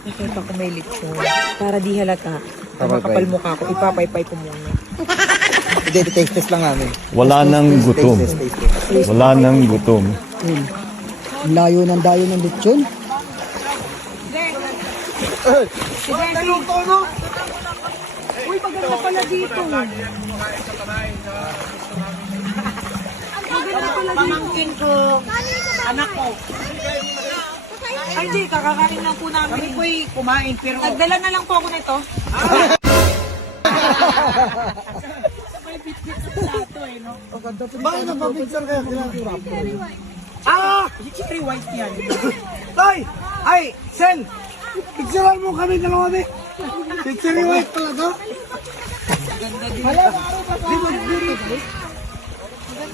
Nakita ko may lechon. Para di halata. Pag Kapal makapal mukha ko, ipapaypay ko muna. Hindi, taste test lang namin. Wala nang gutom. Taste test. Wala nang gutom. Ang layo ng dayo ng lechon. Uy, maganda pala dito. Pamangkin ko. Anak ko. Ay, hindi. Kakakain lang po namin. Kami po'y kumain, pero... Nagdala na lang po ako nito. May bit-bit sa plato eh, no? Bakit nagpa-picture kayo? Cherry white yan. Toy! Ay! Sen! Picturean mo kami dalawa di! Picture white pala to?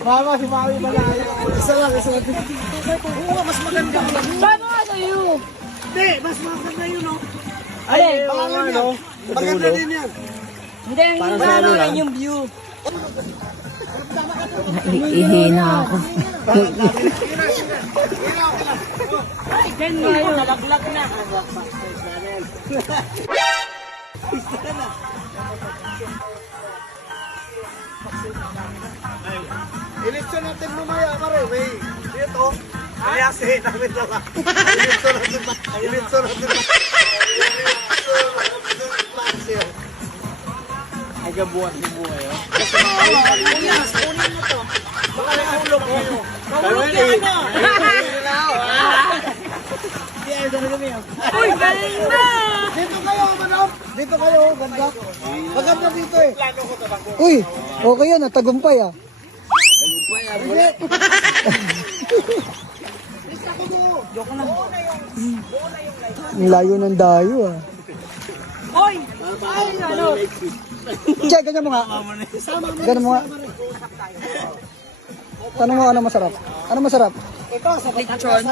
Mama, si Mami pala. Isa lang. Oo, mas maganda. Paano nga sa'yo? Hindi, mas maganda yun, no? Ay, Pangalan yan. Maganda din yan. hindi. Parang sa ano lang yung view. Naiihina ako. Diyan nga yun. Nalaglag na. Eleksyon natin mamaya, pare. May dito. Kaya si namin lang. Eleksyon natin. Ay, gabuhat ni buhay, oh. Kunin mo to. Baka nahulog ko. Mahulog yan na. Uy, galing na. Dito kayo, manok. Dito kayo, ganda. Maganda dito eh. Uy, okay yan, tagumpay ah. Ang layo ng dayo ah. Uy, ay, ano? Che, ganyan mo nga. Ganyan mo nga. Tanong mo ano masarap? Ano masarap? Ito, sa Lechon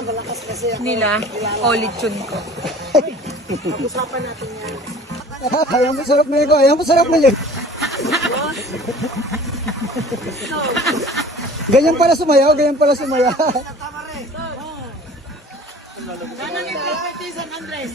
nila o lechon ko. Ayaw mo sarap na ito. Ayaw mo sarap na yun. Ganyan pala sumayaw. Ganyan pala sumayaw. Nanang yung San Andres.